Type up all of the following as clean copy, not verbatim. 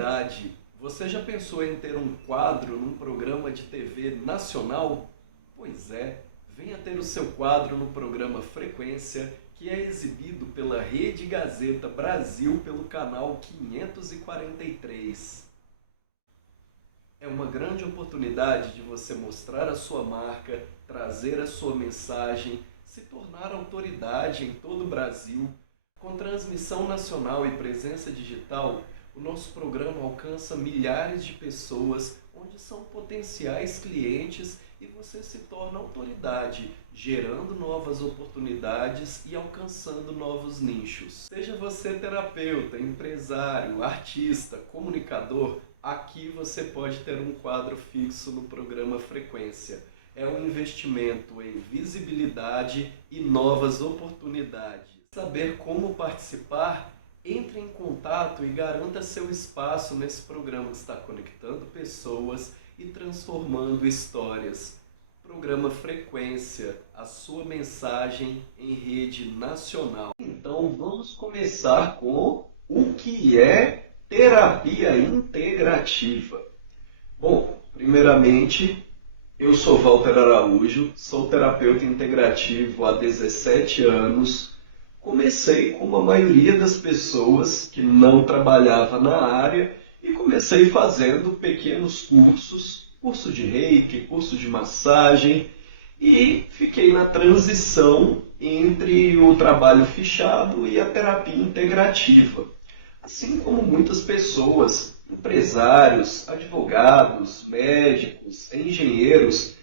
Novidade! Você já pensou em ter um quadro num programa de TV nacional? Pois é, venha ter o seu quadro no programa Frequência, que é exibido pela Rede Gazeta Brasil pelo canal 543. É uma grande oportunidade de você mostrar a sua marca, trazer a sua mensagem, se tornar autoridade em todo o Brasil. Com transmissão nacional e presença digital, o nosso programa alcança milhares de pessoas, onde são potenciais clientes e você se torna autoridade, gerando novas oportunidades e alcançando novos nichos. Seja você terapeuta, empresário, artista, comunicador, aqui você pode ter um quadro fixo no programa Frequência. É um investimento em visibilidade e novas oportunidades. Saber como participar? Entre em contato e garanta seu espaço nesse programa que está conectando pessoas e transformando histórias. Programa Frequência, a sua mensagem em rede nacional. Então vamos começar com o que é terapia integrativa. Bom, primeiramente, eu sou Walter Araújo, sou terapeuta integrativo há 17 anos. Comecei como a maioria das pessoas que não trabalhava na área e comecei fazendo pequenos cursos, curso de reiki, curso de massagem e fiquei na transição entre o trabalho fichado e a terapia integrativa. Assim como muitas pessoas, empresários, advogados, médicos, engenheiros,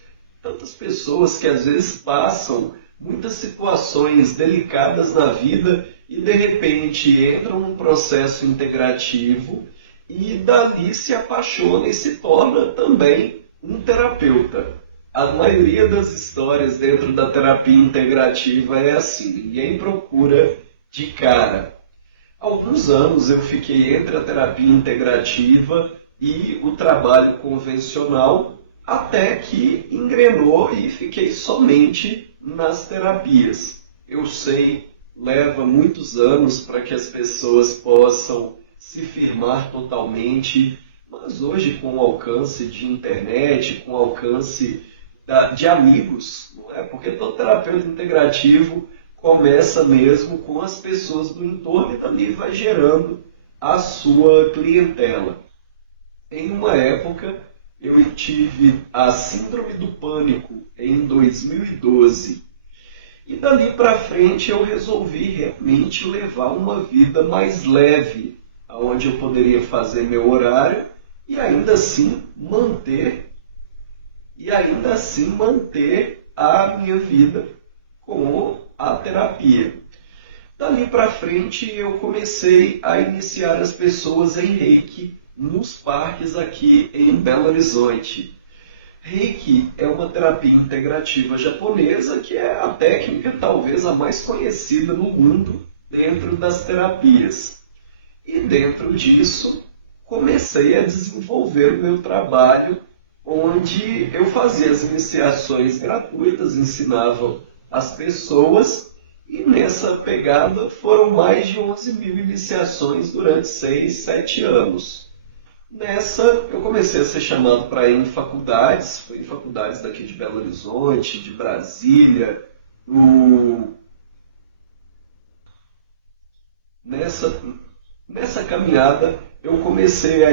tantas pessoas que às vezes passam muitas situações delicadas na vida e de repente entram num processo integrativo e dali se apaixona e se torna também um terapeuta. A maioria das histórias dentro da terapia integrativa é assim, ninguém procura de cara. Há alguns anos eu fiquei entre a terapia integrativa e o trabalho convencional, até que engrenou e fiquei somente nas terapias. Eu sei, leva muitos anos para que as pessoas possam se firmar totalmente, mas hoje com o alcance de internet, com o alcance de amigos, não é? Porque todo terapeuta integrativo começa mesmo com as pessoas do entorno e também vai gerando a sua clientela. Em uma época, eu tive a síndrome do pânico em 2012. E dali para frente eu resolvi realmente levar uma vida mais leve, onde eu poderia fazer meu horário e ainda assim manter a minha vida com a terapia. Dali para frente eu comecei a iniciar as pessoas em Reiki nos parques aqui em Belo Horizonte. Reiki é uma terapia integrativa japonesa que é a técnica talvez a mais conhecida no mundo dentro das terapias. E dentro disso, comecei a desenvolver o meu trabalho, onde eu fazia as iniciações gratuitas, ensinava as pessoas, e nessa pegada foram mais de 11 mil iniciações durante 6, 7 anos. Nessa, eu comecei a ser chamado para ir em faculdades, fui em faculdades daqui de Belo Horizonte, de Brasília. Nessa caminhada, eu comecei a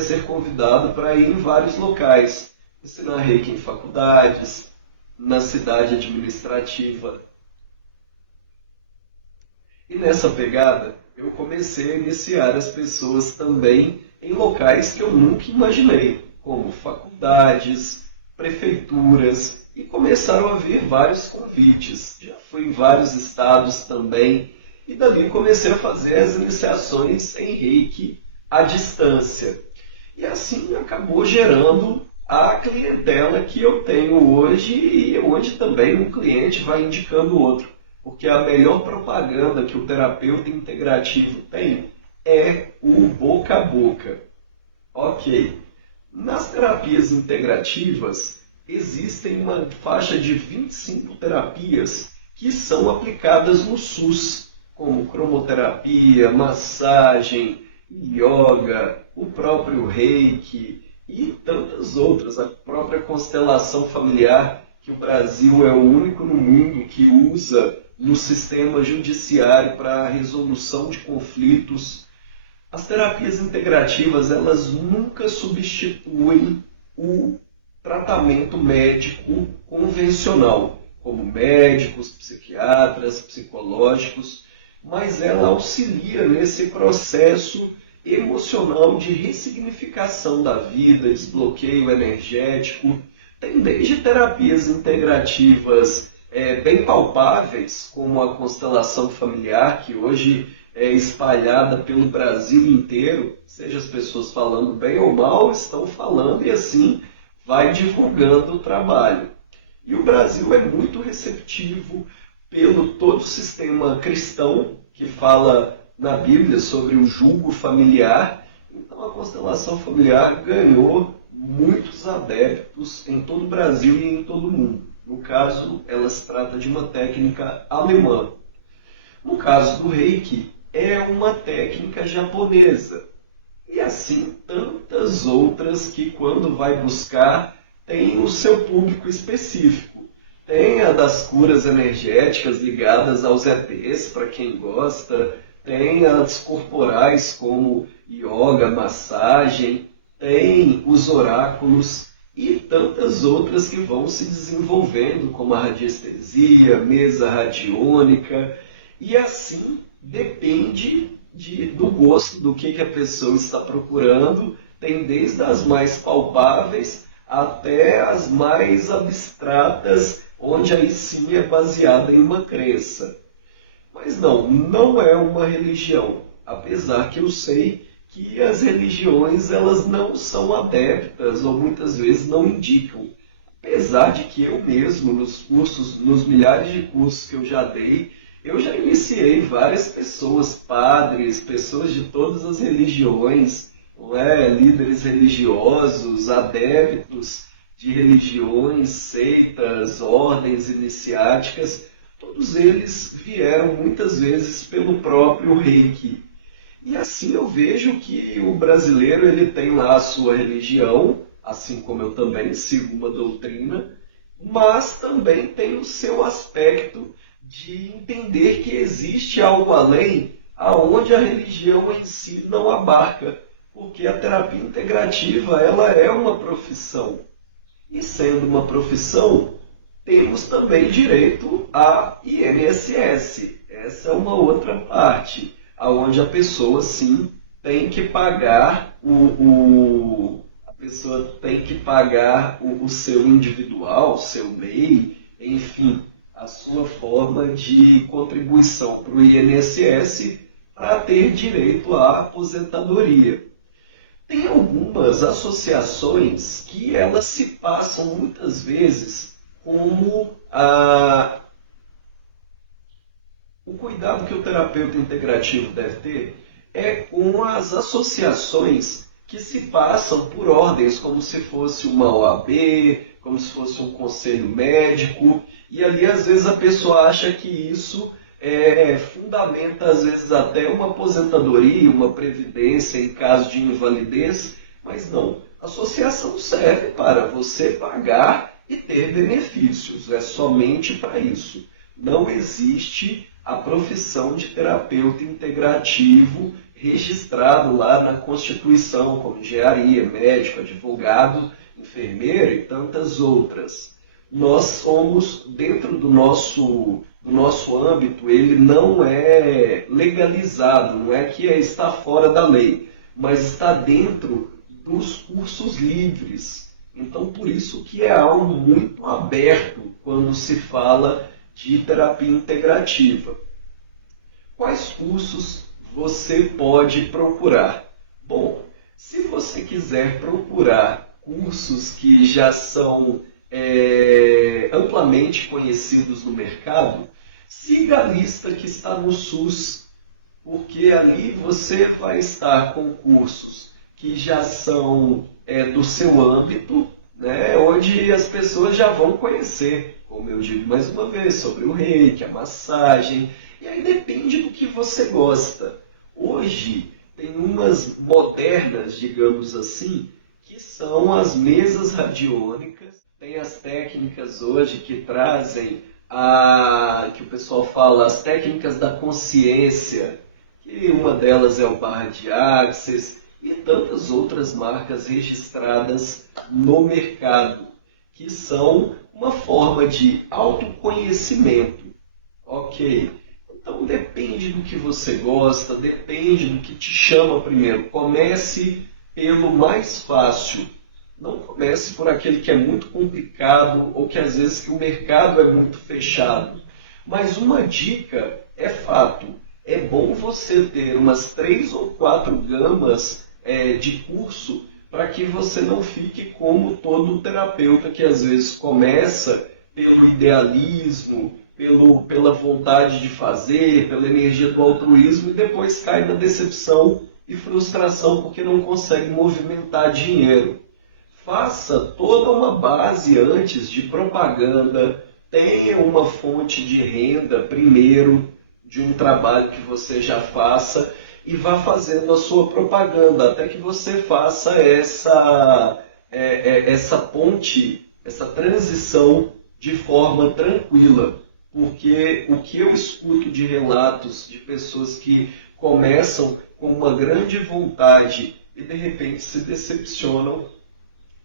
ser convidado para ir em vários locais, ensinar reiki em faculdades, na cidade administrativa. E nessa pegada, eu comecei a iniciar as pessoas também em locais que eu nunca imaginei, como faculdades, prefeituras, e começaram a vir vários convites. Já fui em vários estados também, e dali comecei a fazer as iniciações em Reiki à distância. E assim acabou gerando a clientela que eu tenho hoje e onde também um cliente vai indicando o outro. Porque a melhor propaganda que o terapeuta integrativo tem é o boca a boca. Ok. Nas terapias integrativas, existem uma faixa de 25 terapias que são aplicadas no SUS. como cromoterapia, massagem, yoga, o próprio reiki e tantas outras, a própria constelação familiar, que o Brasil é o único no mundo que usa no sistema judiciário para a resolução de conflitos. As terapias integrativas, elas nunca substituem o tratamento médico convencional, como médicos, psiquiatras, psicológicos, mas ela auxilia nesse processo emocional de ressignificação da vida, desbloqueio energético. Tem desde terapias integrativas bem palpáveis, como a constelação familiar, que hoje é espalhada pelo Brasil inteiro, seja as pessoas falando bem ou mal, estão falando e assim vai divulgando o trabalho. E o Brasil é muito receptivo pelo todo o sistema cristão que fala na Bíblia sobre o jugo familiar. Então a constelação familiar ganhou muitos adeptos em todo o Brasil e em todo o mundo. No caso, ela se trata de uma técnica alemã. No caso do Reiki, é uma técnica japonesa. E assim, tantas outras que quando vai buscar, tem o seu público específico. Tem a das curas energéticas ligadas aos ETs, para quem gosta. Tem as corporais, como yoga, massagem. Tem os oráculos e tantas outras que vão se desenvolvendo, como a radiestesia, mesa radiônica. E assim, depende do gosto, do que a pessoa está procurando. Tem desde as mais palpáveis até as mais abstratas, onde aí sim é baseada em uma crença. Mas não é uma religião, apesar que eu sei que as religiões elas não são adeptas ou muitas vezes não indicam. Apesar de que eu mesmo, nos milhares de cursos que eu já dei, eu já iniciei várias pessoas, padres, pessoas de todas as religiões, líderes religiosos, adeptos de religiões, seitas, ordens iniciáticas, todos eles vieram muitas vezes pelo próprio Reiki. E assim eu vejo que o brasileiro ele tem lá a sua religião, assim como eu também sigo uma doutrina, mas também tem o seu aspecto de entender que existe algo além, aonde a religião em si não abarca, porque a terapia integrativa ela é uma profissão. E sendo uma profissão, temos também direito a INSS. Essa é uma outra parte, aonde a pessoa sim tem que pagar a pessoa tem que pagar o seu individual, o seu MEI, enfim, a sua forma de contribuição para o INSS para ter direito à aposentadoria. Tem algumas associações que elas se passam muitas vezes como o cuidado que o terapeuta integrativo deve ter é com as associações que se passam por ordens, como se fosse uma OAB, como se fosse um conselho médico, e ali às vezes a pessoa acha que isso fundamenta às vezes até uma aposentadoria, uma previdência em caso de invalidez, mas não. A associação serve para você pagar e ter benefícios, é somente para isso. Não existe a profissão de terapeuta integrativo registrado lá na Constituição, como engenharia, médico, advogado, enfermeiro e tantas outras. Nós somos, dentro do nosso âmbito, ele não é legalizado, não é que está fora da lei, mas está dentro dos cursos livres. Então, por isso que é algo muito aberto quando se fala de terapia integrativa. Quais cursos você pode procurar? Bom, se você quiser procurar cursos que já são amplamente conhecidos no mercado, siga a lista que está no SUS, porque ali você vai estar com cursos que já são do seu âmbito, né, onde as pessoas já vão conhecer, como eu digo mais uma vez, sobre o reiki, a massagem, E aí depende do que você gosta. Hoje tem umas modernas, digamos assim, que são as mesas radiônicas. Tem as técnicas hoje que trazem que o pessoal fala, as técnicas da consciência, que uma delas é o Barra de Access e tantas outras marcas registradas no mercado, que são uma forma de autoconhecimento. Ok, então depende do que você gosta, depende do que te chama primeiro. Comece pelo mais fácil. Não comece por aquele que é muito complicado ou que às vezes que o mercado é muito fechado. Mas uma dica é fato. É bom você ter umas 3 ou 4 gamas de curso para que você não fique como todo terapeuta que às vezes começa pelo idealismo, pela vontade de fazer, pela energia do altruísmo e depois cai na decepção e frustração porque não consegue movimentar dinheiro. Faça toda uma base antes de propaganda, tenha uma fonte de renda primeiro de um trabalho que você já faça e vá fazendo a sua propaganda até que você faça essa ponte, essa transição de forma tranquila. Porque o que eu escuto de relatos de pessoas que começam com uma grande vontade e de repente se decepcionam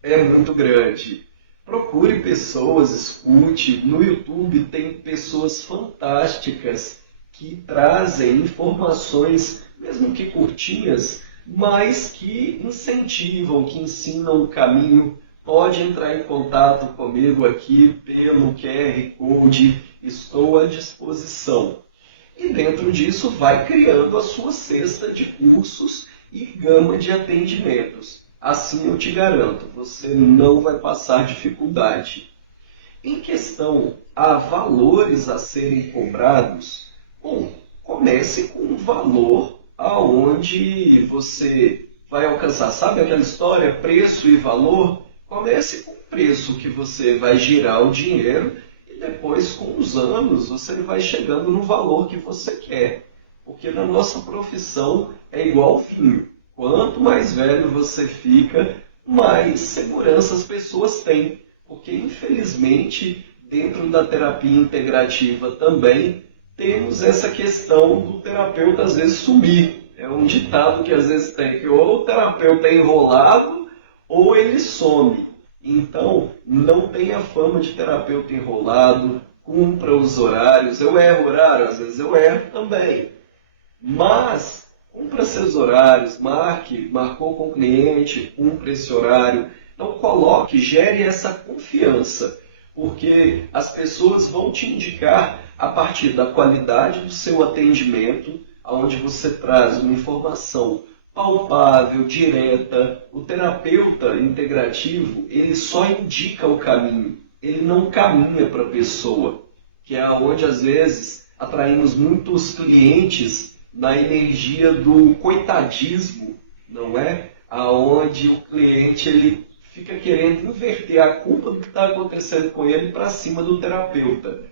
é muito grande. Procure pessoas, escute. No YouTube tem pessoas fantásticas que trazem informações, mesmo que curtinhas, mas que incentivam, que ensinam o caminho. Pode entrar em contato comigo aqui pelo QR Code, estou à disposição. E dentro disso vai criando a sua cesta de cursos e gama de atendimentos. Assim eu te garanto, você não vai passar dificuldade. Em questão a valores a serem cobrados, bom, comece com um valor aonde você vai alcançar. Sabe aquela história, preço e valor? Comece com o preço que você vai girar o dinheiro e depois, com os anos, você vai chegando no valor que você quer. Porque na nossa profissão é igual vinho. Quanto mais velho você fica, mais segurança as pessoas têm. Porque, infelizmente, dentro da terapia integrativa também, temos essa questão do terapeuta às vezes sumir. É um ditado que às vezes tem, que ou o terapeuta é enrolado ou ele some. Então, não tenha fama de terapeuta enrolado, cumpra os horários. Eu erro horário, às vezes eu erro também. Mas cumpra seus horários, marcou com o cliente, cumpra esse horário. Então coloque, gere essa confiança, porque as pessoas vão te indicar a partir da qualidade do seu atendimento, onde você traz uma informação palpável, direta. O terapeuta integrativo, ele só indica o caminho, ele não caminha para a pessoa, que é onde às vezes atraímos muitos clientes na energia do coitadismo, não é? Aonde o cliente ele fica querendo inverter a culpa do que está acontecendo com ele para cima do terapeuta.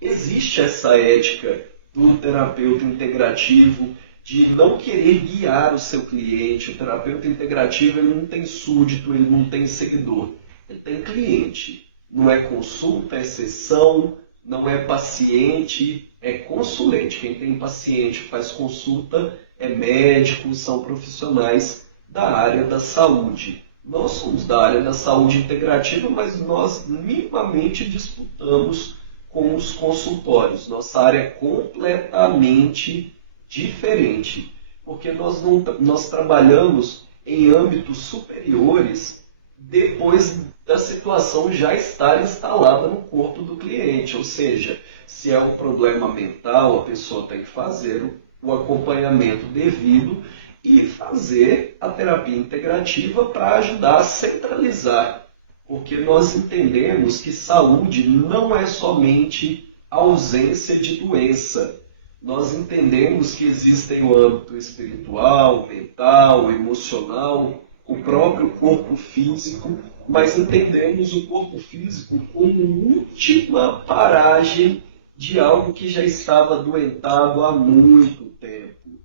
Existe essa ética do terapeuta integrativo de não querer guiar o seu cliente. O terapeuta integrativo ele não tem súdito, ele não tem seguidor, ele tem cliente. Não é consulta, é sessão, não é paciente, é consulente. Quem tem paciente faz consulta é médico, são profissionais da área da saúde. Nós somos da área da saúde integrativa, mas nós minimamente disputamos com os consultórios. Nossa área é completamente diferente, porque nós trabalhamos em âmbitos superiores depois da situação já estar instalada no corpo do cliente. Ou seja, se é um problema mental, a pessoa tem que fazer o acompanhamento devido e fazer a terapia integrativa para ajudar a centralizar. Porque nós entendemos que saúde não é somente ausência de doença. Nós entendemos que existem o âmbito espiritual, mental, emocional, o próprio corpo físico, mas entendemos o corpo físico como última paragem de algo que já estava adoentado há muito tempo,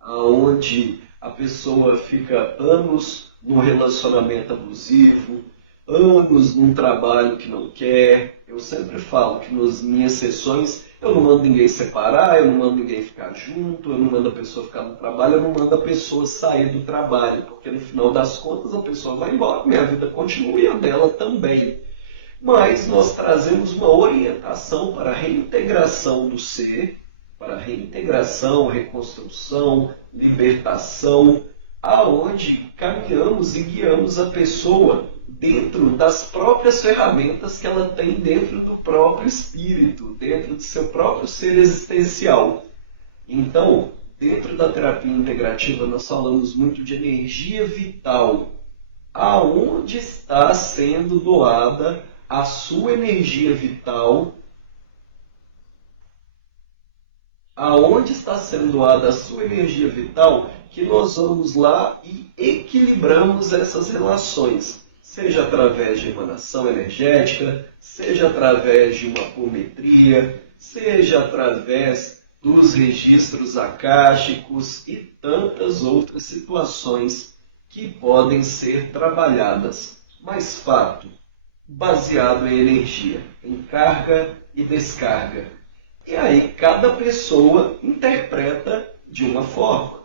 aonde a pessoa fica anos num relacionamento abusivo, anos num trabalho que não quer. Eu sempre falo que nas minhas sessões eu não mando ninguém separar, eu não mando ninguém ficar junto, eu não mando a pessoa ficar no trabalho, eu não mando a pessoa sair do trabalho, porque no final das contas a pessoa vai embora, minha vida continua e a dela também. Mas nós trazemos uma orientação para a reintegração do ser, para a reintegração, reconstrução, libertação, aonde caminhamos e guiamos a pessoa dentro das próprias ferramentas que ela tem dentro do próprio espírito, dentro do seu próprio ser existencial. Então, dentro da terapia integrativa, nós falamos muito de energia vital. Aonde está sendo doada a sua energia vital? Aonde está sendo doada a sua energia vital, que nós vamos lá e equilibramos essas relações, seja através de emanação energética, seja através de uma apometria, seja através dos registros akáshicos e tantas outras situações que podem ser trabalhadas. Mas fato, baseado em energia, em carga e descarga. E aí cada pessoa interpreta de uma forma.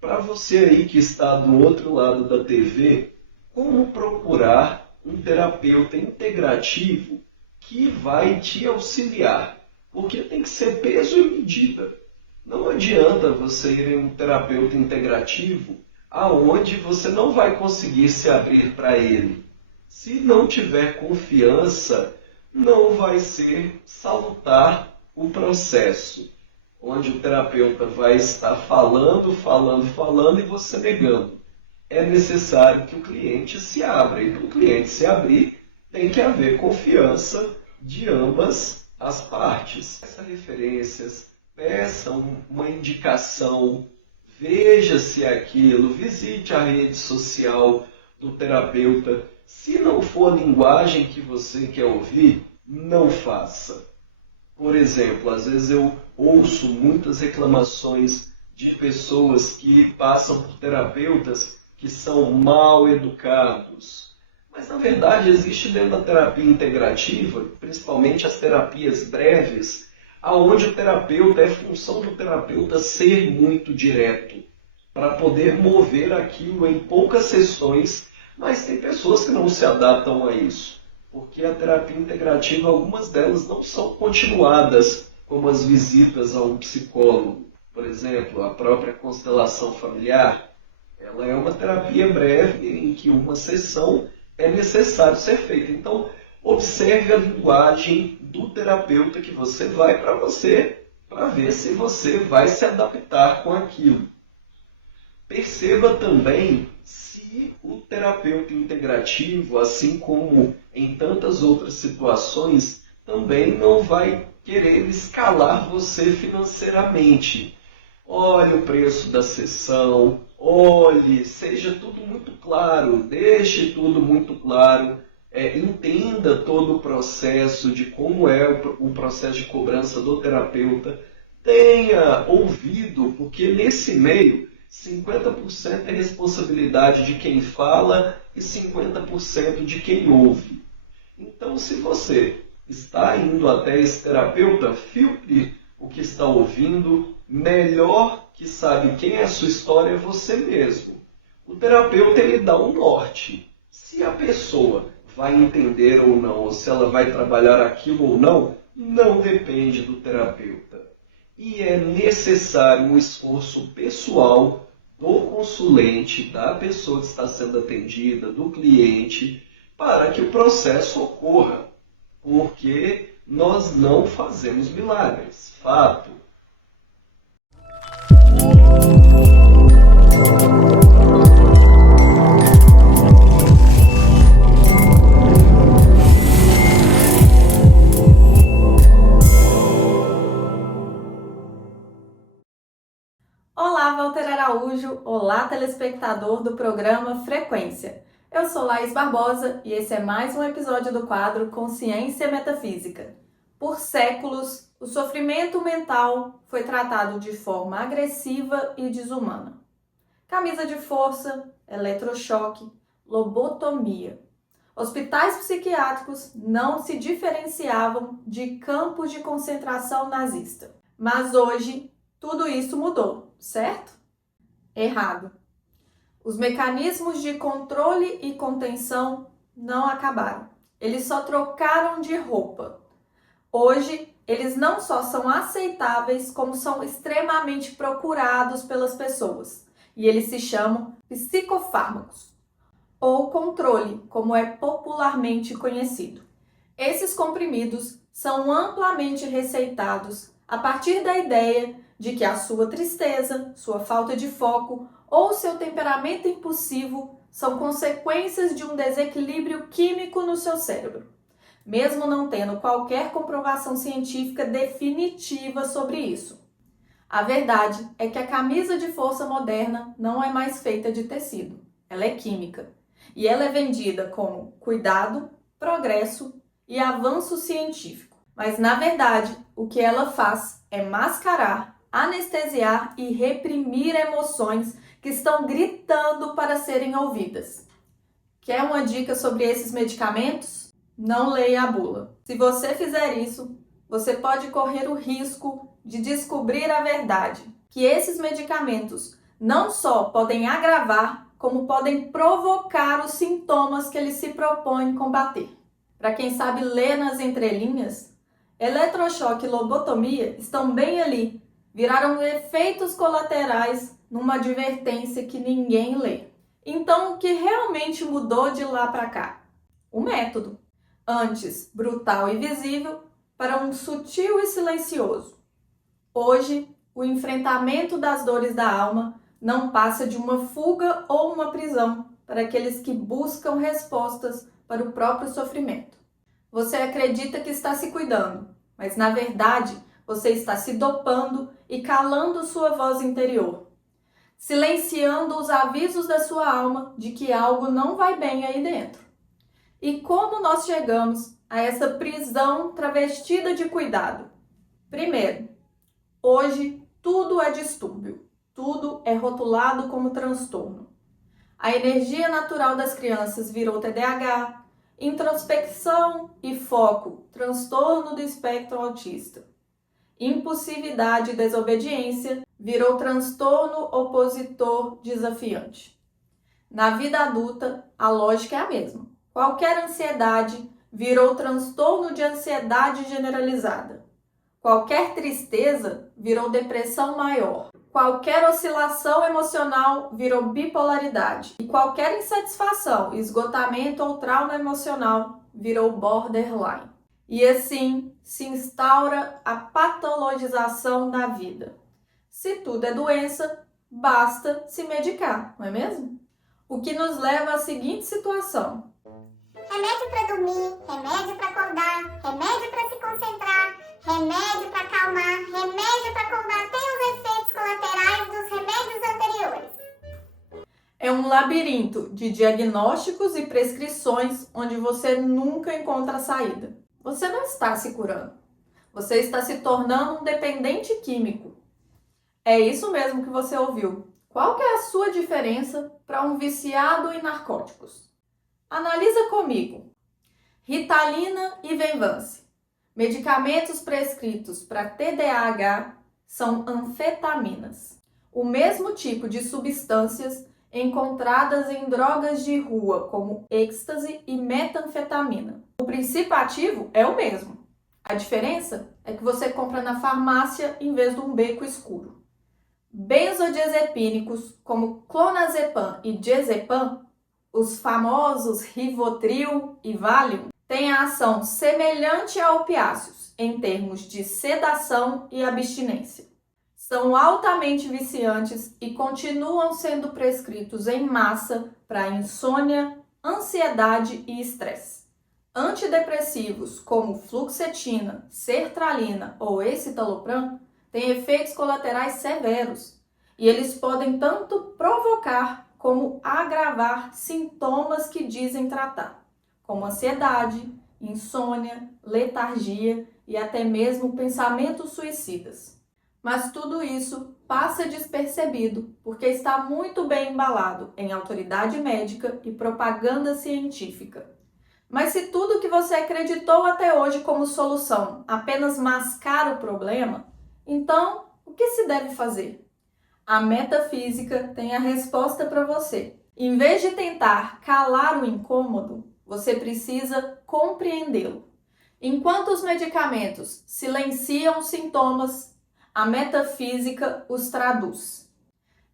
Para você aí que está do outro lado da TV, como procurar um terapeuta integrativo que vai te auxiliar? Porque tem que ser peso e medida. Não adianta você ir em um terapeuta integrativo aonde você não vai conseguir se abrir para ele. Se não tiver confiança, não vai ser salutar o processo, onde o terapeuta vai estar falando e você negando. É necessário que o cliente se abra, e para o cliente se abrir, tem que haver confiança de ambas as partes. Peça referências, peça uma indicação, veja se é aquilo, visite a rede social do terapeuta. Se não for a linguagem que você quer ouvir, não faça. Por exemplo, às vezes eu ouço muitas reclamações de pessoas que passam por terapeutas que são mal educados. Mas, na verdade, existe dentro da terapia integrativa, principalmente as terapias breves, aonde o terapeuta, é função do terapeuta ser muito direto, para poder mover aquilo em poucas sessões, mas tem pessoas que não se adaptam a isso. Porque a terapia integrativa, algumas delas não são continuadas, como as visitas a um psicólogo. Por exemplo, a própria constelação familiar, ela é uma terapia breve em que uma sessão é necessário ser feita. Então, observe a linguagem do terapeuta que você vai para ver se você vai se adaptar com aquilo. Perceba também se o terapeuta integrativo, assim como em tantas outras situações, também não vai querer escalar você financeiramente. Olhe o preço da sessão, olhe, seja tudo muito claro, deixe tudo muito claro, entenda todo o processo de como é o processo de cobrança do terapeuta, tenha ouvido, porque nesse meio 50% é responsabilidade de quem fala e 50% de quem ouve. Então, se você está indo até esse terapeuta, filtre o que está ouvindo. Melhor que sabe quem é a sua história é você mesmo. O terapeuta ele dá um norte. Se a pessoa vai entender ou não, ou se ela vai trabalhar aquilo ou não, não depende do terapeuta. E é necessário um esforço pessoal do consulente, da pessoa que está sendo atendida, do cliente, para que o processo ocorra. Porque nós não fazemos milagres. Fato. Olá, Walter Araújo! Olá, telespectador do programa Frequência. Eu sou Laís Barbosa e esse é mais um episódio do quadro Consciência Metafísica. Por séculos, o sofrimento mental foi tratado de forma agressiva e desumana. Camisa de força, eletrochoque, lobotomia. Hospitais psiquiátricos não se diferenciavam de campos de concentração nazista. Mas hoje, tudo isso mudou, certo? Errado. Os mecanismos de controle e contenção não acabaram. Eles só trocaram de roupa. Hoje, eles não só são aceitáveis, como são extremamente procurados pelas pessoas. E eles se chamam psicofármacos, ou controle, como é popularmente conhecido. Esses comprimidos são amplamente receitados a partir da ideia de que a sua tristeza, sua falta de foco ou seu temperamento impulsivo são consequências de um desequilíbrio químico no seu cérebro, mesmo não tendo qualquer comprovação científica definitiva sobre isso. A verdade é que a camisa de força moderna não é mais feita de tecido, ela é química, e ela é vendida como cuidado, progresso e avanço científico. Mas, na verdade, o que ela faz é mascarar, anestesiar e reprimir emoções que estão gritando para serem ouvidas. Quer uma dica sobre esses medicamentos? Não leia a bula. Se você fizer isso, você pode correr o risco de descobrir a verdade, que esses medicamentos não só podem agravar, como podem provocar os sintomas que eles se propõem combater. Para quem sabe ler nas entrelinhas, eletrochoque e lobotomia estão bem ali, viraram efeitos colaterais numa advertência que ninguém lê. Então, o que realmente mudou de lá para cá? O método. Antes brutal e visível, para um sutil e silencioso. Hoje, o enfrentamento das dores da alma não passa de uma fuga ou uma prisão para aqueles que buscam respostas para o próprio sofrimento. Você acredita que está se cuidando, mas na verdade você está se dopando e calando sua voz interior, silenciando os avisos da sua alma de que algo não vai bem aí dentro. E como nós chegamos a essa prisão travestida de cuidado? Primeiro, hoje tudo é distúrbio, tudo é rotulado como transtorno. A energia natural das crianças virou TDAH, introspecção e foco, transtorno do espectro autista. Impulsividade e desobediência virou transtorno opositor desafiante. Na vida adulta, a lógica é a mesma. Qualquer ansiedade virou transtorno de ansiedade generalizada. Qualquer tristeza virou depressão maior. Qualquer oscilação emocional virou bipolaridade. E qualquer insatisfação, esgotamento ou trauma emocional virou borderline. E assim se instaura a patologização da vida. Se tudo é doença, basta se medicar, não é mesmo? O que nos leva à seguinte situação. Remédio para dormir, remédio para acordar, remédio para se concentrar, remédio para acalmar, remédio para combater os efeitos colaterais dos remédios anteriores. É um labirinto de diagnósticos e prescrições onde você nunca encontra a saída. Você não está se curando. Você está se tornando um dependente químico. É isso mesmo que você ouviu. Qual que é a sua diferença para um viciado em narcóticos? Analisa comigo. Ritalina e Venvance. Medicamentos prescritos para TDAH são anfetaminas. O mesmo tipo de substâncias encontradas em drogas de rua, como êxtase e metanfetamina. O princípio ativo é o mesmo. A diferença é que você compra na farmácia em vez de um beco escuro. Benzodiazepínicos, como clonazepam e diazepam, os famosos Rivotril e Valium, têm a ação semelhante a opiáceos em termos de sedação e abstinência. São altamente viciantes e continuam sendo prescritos em massa para insônia, ansiedade e estresse. Antidepressivos como fluoxetina, sertralina ou escitalopram têm efeitos colaterais severos e eles podem tanto provocar como agravar sintomas que dizem tratar, como ansiedade, insônia, letargia e até mesmo pensamentos suicidas. Mas tudo isso passa despercebido porque está muito bem embalado em autoridade médica e propaganda científica. Mas se tudo que você acreditou até hoje como solução apenas mascara o problema, então o que se deve fazer? A metafísica tem a resposta para você. Em vez de tentar calar o incômodo, você precisa compreendê-lo. Enquanto os medicamentos silenciam os sintomas, a metafísica os traduz.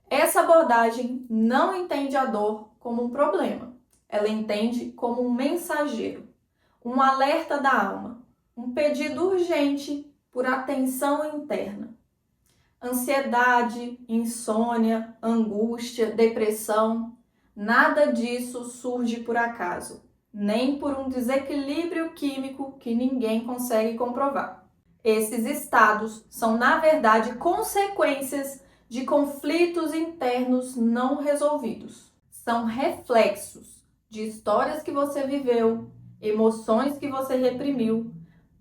Essa abordagem não entende a dor como um problema. Ela entende como um mensageiro, um alerta da alma, um pedido urgente por atenção interna. Ansiedade, insônia, angústia, depressão, nada disso surge por acaso, nem por um desequilíbrio químico que ninguém consegue comprovar. Esses estados são, na verdade, consequências de conflitos internos não resolvidos. São reflexos de histórias que você viveu, emoções que você reprimiu,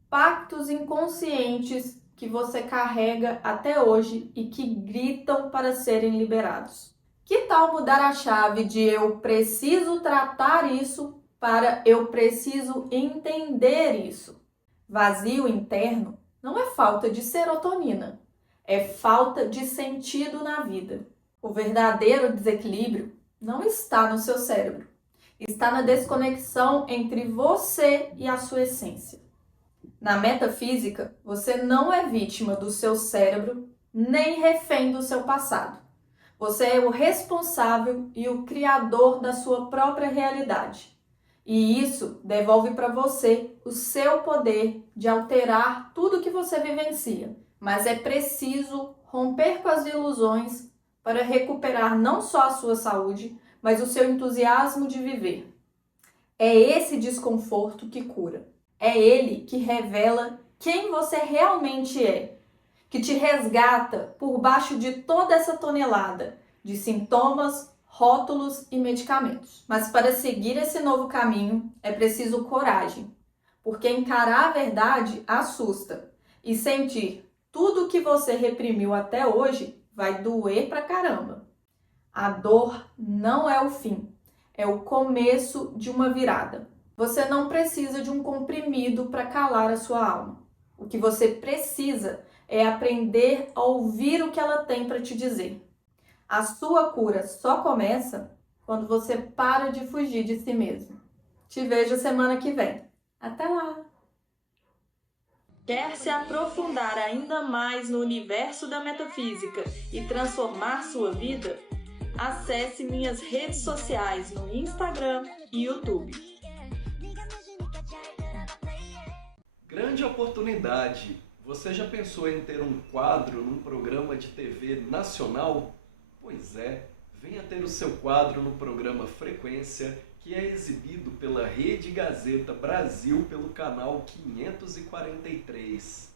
pactos inconscientes que você carrega até hoje e que gritam para serem liberados. Que tal mudar a chave de eu preciso tratar isso para eu preciso entender isso? Vazio interno não é falta de serotonina, é falta de sentido na vida. O verdadeiro desequilíbrio não está no seu cérebro, está na desconexão entre você e a sua essência. Na metafísica, você não é vítima do seu cérebro, nem refém do seu passado. Você é o responsável e o criador da sua própria realidade. E isso devolve para você o seu poder de alterar tudo que você vivencia. Mas é preciso romper com as ilusões para recuperar não só a sua saúde, mas o seu entusiasmo de viver. É esse desconforto que cura. É ele que revela quem você realmente é, que te resgata por baixo de toda essa tonelada de sintomas, rótulos e medicamentos. Mas para seguir esse novo caminho é preciso coragem, porque encarar a verdade assusta e sentir tudo o que você reprimiu até hoje vai doer pra caramba. A dor não é o fim, é o começo de uma virada. Você não precisa de um comprimido para calar a sua alma. O que você precisa é aprender a ouvir o que ela tem para te dizer. A sua cura só começa quando você para de fugir de si mesmo. Te vejo semana que vem. Até lá! Quer se aprofundar ainda mais no universo da metafísica e transformar sua vida? Acesse minhas redes sociais no Instagram e YouTube. Grande oportunidade! Você já pensou em ter um quadro num programa de TV nacional? Pois é, venha ter o seu quadro no programa Frequência, que é exibido pela Rede Gazeta Brasil pelo canal 543.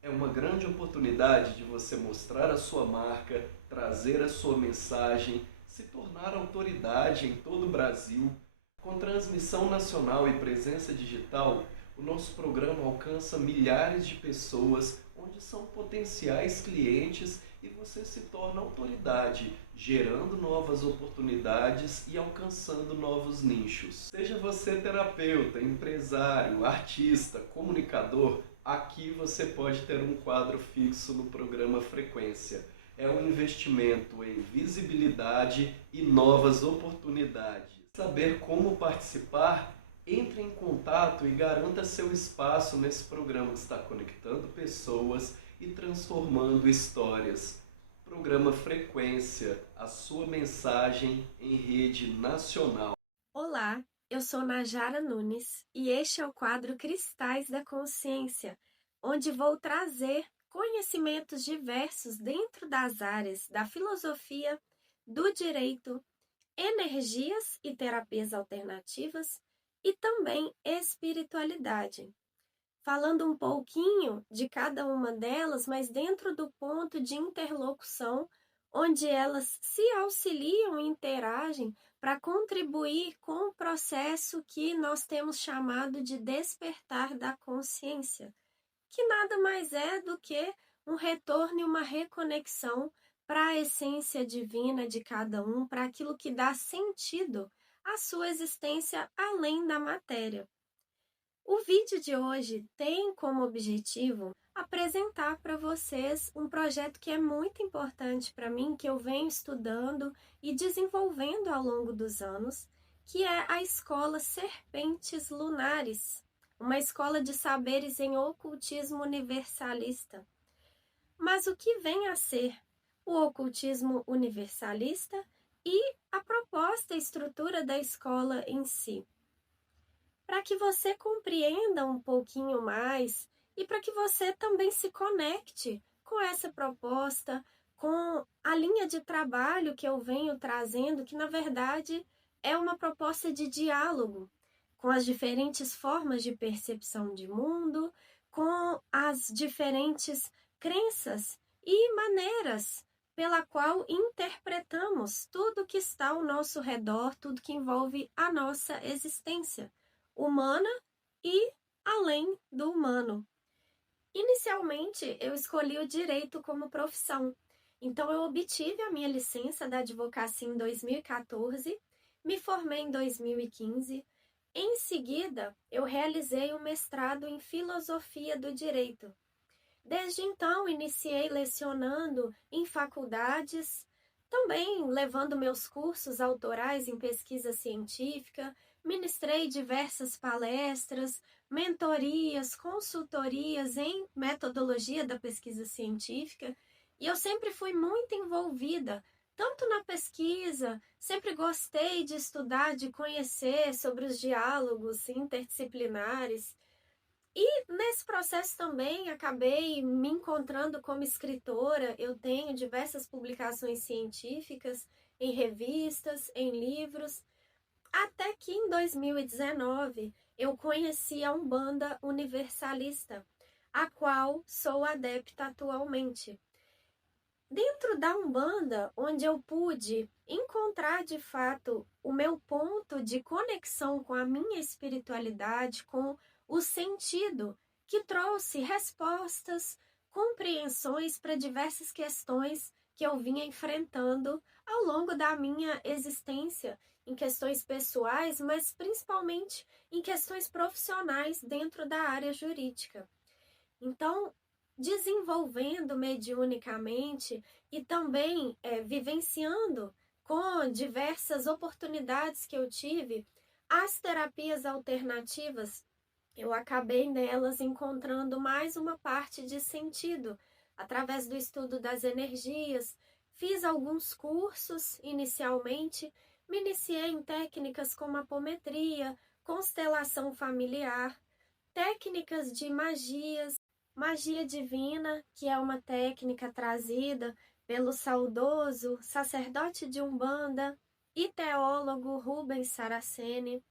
É uma grande oportunidade de você mostrar a sua marca, trazer a sua mensagem, se tornar autoridade em todo o Brasil. Com transmissão nacional e presença digital, o nosso programa alcança milhares de pessoas, onde são potenciais clientes e você se torna autoridade, gerando novas oportunidades e alcançando novos nichos. Seja você terapeuta, empresário, artista, comunicador, aqui você pode ter um quadro fixo no programa Frequência. É um investimento em visibilidade e novas oportunidades. Saber como participar? Entre em contato e garanta seu espaço nesse programa que está conectando pessoas e transformando histórias. Programa Frequência, a sua mensagem em rede nacional. Olá, eu sou Najara Nunes e este é o quadro Cristais da Consciência, onde vou trazer conhecimentos diversos dentro das áreas da filosofia, do direito, energias e terapias alternativas e também espiritualidade. Falando um pouquinho de cada uma delas, mas dentro do ponto de interlocução, onde elas se auxiliam e interagem para contribuir com o processo que nós temos chamado de despertar da consciência, que nada mais é do que um retorno e uma reconexão para a essência divina de cada um, para aquilo que dá sentido à sua existência além da matéria. O vídeo de hoje tem como objetivo apresentar para vocês um projeto que é muito importante para mim, que eu venho estudando e desenvolvendo ao longo dos anos, que é a Escola Serpentes Lunares, uma escola de saberes em ocultismo universalista. Mas o que vem a ser o ocultismo universalista e a proposta e estrutura da escola em si? Para que você compreenda um pouquinho mais e para que você também se conecte com essa proposta, com a linha de trabalho que eu venho trazendo, que na verdade é uma proposta de diálogo com as diferentes formas de percepção de mundo, com as diferentes crenças e maneiras pela qual interpretamos tudo que está ao nosso redor, tudo que envolve a nossa existência humana e além do humano. Inicialmente, eu escolhi o direito como profissão. Então, eu obtive a minha licença da advocacia em 2014, me formei em 2015. Em seguida, eu realizei um mestrado em filosofia do direito. Desde então, iniciei lecionando em faculdades, também levando meus cursos autorais em pesquisa científica, ministrei diversas palestras, mentorias, consultorias em metodologia da pesquisa científica, e eu sempre fui muito envolvida, tanto na pesquisa, sempre gostei de estudar, de conhecer sobre os diálogos interdisciplinares, e nesse processo também acabei me encontrando como escritora. Eu tenho diversas publicações científicas em revistas, em livros, até que em 2019 eu conheci a Umbanda Universalista, a qual sou adepta atualmente. Dentro da Umbanda, onde eu pude encontrar de fato o meu ponto de conexão com a minha espiritualidade, com o sentido que trouxe respostas, compreensões para diversas questões que eu vinha enfrentando ao longo da minha existência, em questões pessoais, mas principalmente em questões profissionais dentro da área jurídica. Então, desenvolvendo mediunicamente e também vivenciando com diversas oportunidades que eu tive, as terapias alternativas, eu acabei nelas encontrando mais uma parte de sentido, através do estudo das energias. Fiz alguns cursos inicialmente, me iniciei em técnicas como apometria, constelação familiar, técnicas de magia divina, que é uma técnica trazida pelo saudoso sacerdote de Umbanda e teólogo Rubens Saraceni.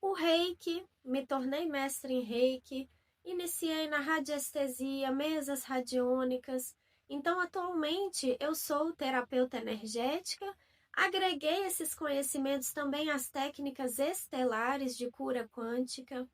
O Reiki, me tornei mestre em Reiki, iniciei na radiestesia, mesas radiônicas. Então, atualmente, eu sou terapeuta energética, agreguei esses conhecimentos também às técnicas estelares de cura quântica.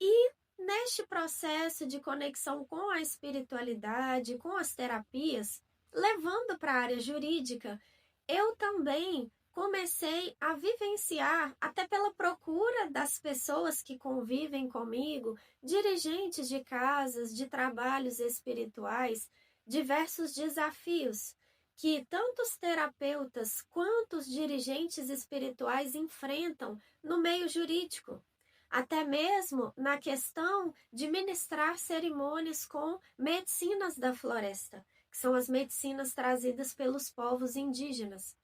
E neste processo de conexão com a espiritualidade, com as terapias, levando para a área jurídica, eu também comecei a vivenciar, até pela procura das pessoas que convivem comigo, dirigentes de casas, de trabalhos espirituais, diversos desafios que tanto os terapeutas quanto os dirigentes espirituais enfrentam no meio jurídico. Até mesmo na questão de ministrar cerimônias com medicinas da floresta, que são as medicinas trazidas pelos povos indígenas.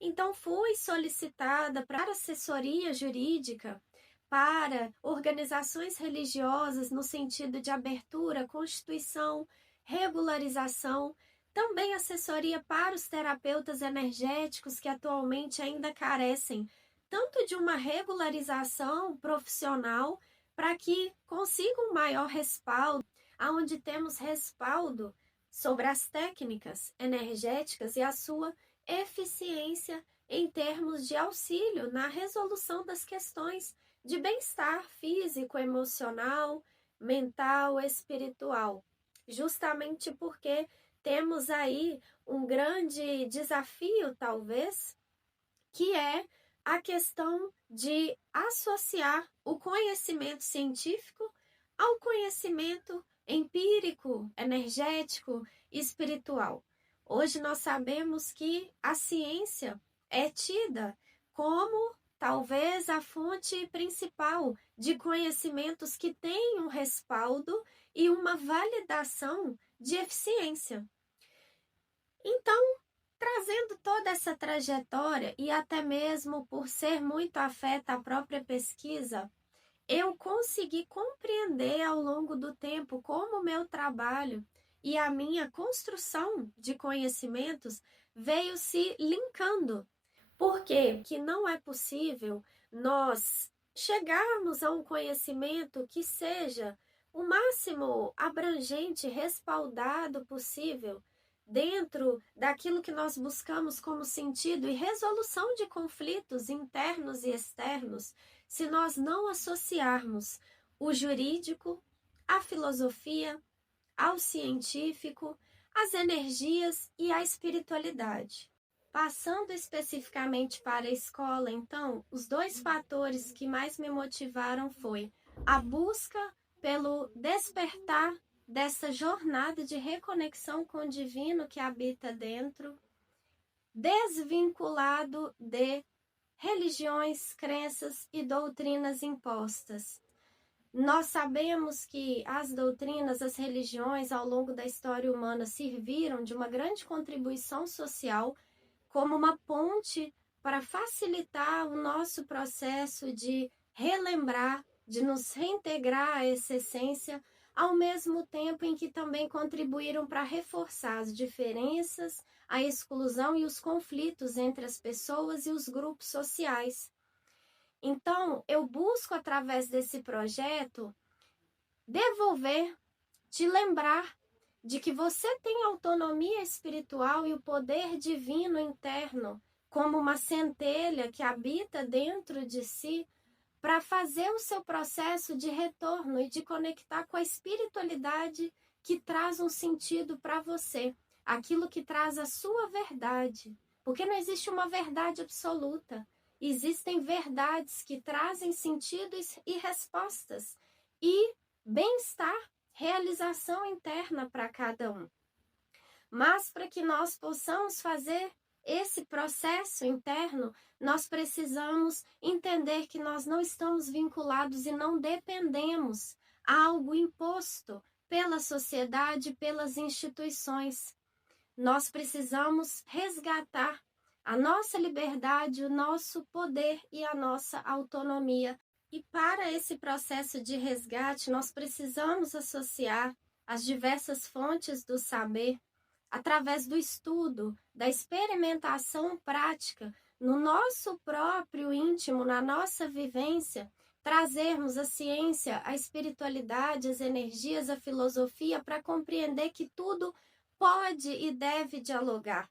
Então, fui solicitada para assessoria jurídica para organizações religiosas no sentido de abertura, constituição, regularização, também assessoria para os terapeutas energéticos que atualmente ainda carecem tanto de uma regularização profissional para que consigam um maior respaldo, onde temos respaldo sobre as técnicas energéticas e a sua eficiência em termos de auxílio na resolução das questões de bem-estar físico, emocional, mental, espiritual. Justamente porque temos aí um grande desafio, talvez, que é a questão de associar o conhecimento científico ao conhecimento empírico, energético e espiritual. Hoje nós sabemos que a ciência é tida como talvez a fonte principal de conhecimentos que têm um respaldo e uma validação de eficiência. Então, trazendo toda essa trajetória e até mesmo por ser muito afeta à própria pesquisa, eu consegui compreender ao longo do tempo como o meu trabalho e a minha construção de conhecimentos veio se linkando. Porque que não é possível nós chegarmos a um conhecimento que seja o máximo abrangente, respaldado possível, dentro daquilo que nós buscamos como sentido e resolução de conflitos internos e externos, se nós não associarmos o jurídico, a filosofia, ao científico, as energias e a espiritualidade. Passando especificamente para a escola, então, os 2 fatores que mais me motivaram foi a busca pelo despertar dessa jornada de reconexão com o divino que habita dentro, desvinculado de religiões, crenças e doutrinas impostas. Nós sabemos que as doutrinas, as religiões, ao longo da história humana, serviram de uma grande contribuição social como uma ponte para facilitar o nosso processo de relembrar, de nos reintegrar a essa essência, ao mesmo tempo em que também contribuíram para reforçar as diferenças, a exclusão e os conflitos entre as pessoas e os grupos sociais. Então, eu busco, através desse projeto, devolver, te lembrar de que você tem autonomia espiritual e o poder divino interno, como uma centelha que habita dentro de si, para fazer o seu processo de retorno e de conectar com a espiritualidade que traz um sentido para você, aquilo que traz a sua verdade. Porque não existe uma verdade absoluta. Existem verdades que trazem sentidos e respostas e bem-estar, realização interna para cada um. Mas para que nós possamos fazer esse processo interno, nós precisamos entender que nós não estamos vinculados e não dependemos a algo imposto pela sociedade, pelas instituições. Nós precisamos resgatar a nossa liberdade, o nosso poder e a nossa autonomia. E para esse processo de resgate, nós precisamos associar as diversas fontes do saber através do estudo, da experimentação prática, no nosso próprio íntimo, na nossa vivência, trazermos a ciência, a espiritualidade, as energias, a filosofia para compreender que tudo pode e deve dialogar.